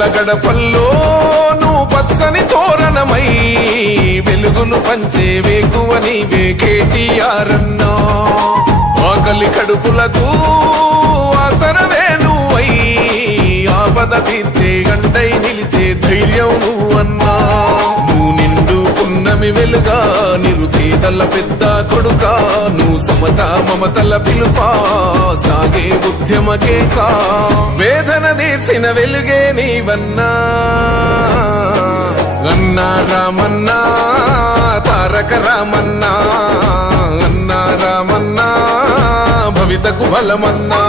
పేదల గడపల్లో నువ్వు పచ్చని తోరణమై వెలుగును పంచే వేకువ నీవే కేటీఆర్ అన్నా. ఆకలి కడుపులకు ఆసరవే నువ్వై ఆపద తీర్చే గంటై నిలిచే ధైర్యం నువ్వన్నా. నువ్వు నిండు పున్నమి వెలుగా నిరుపేదల పెద్ద కొడుకా. నువ్వు సమత మమతల పిలుపా సాగే ఉద్యమకే కా. వేదన తీర్చిన వెలుగే నీవన్నా. అన్నా రామన్నా తారక రామన్నా. అన్నా రామన్నా భవితకు బలమన్నా.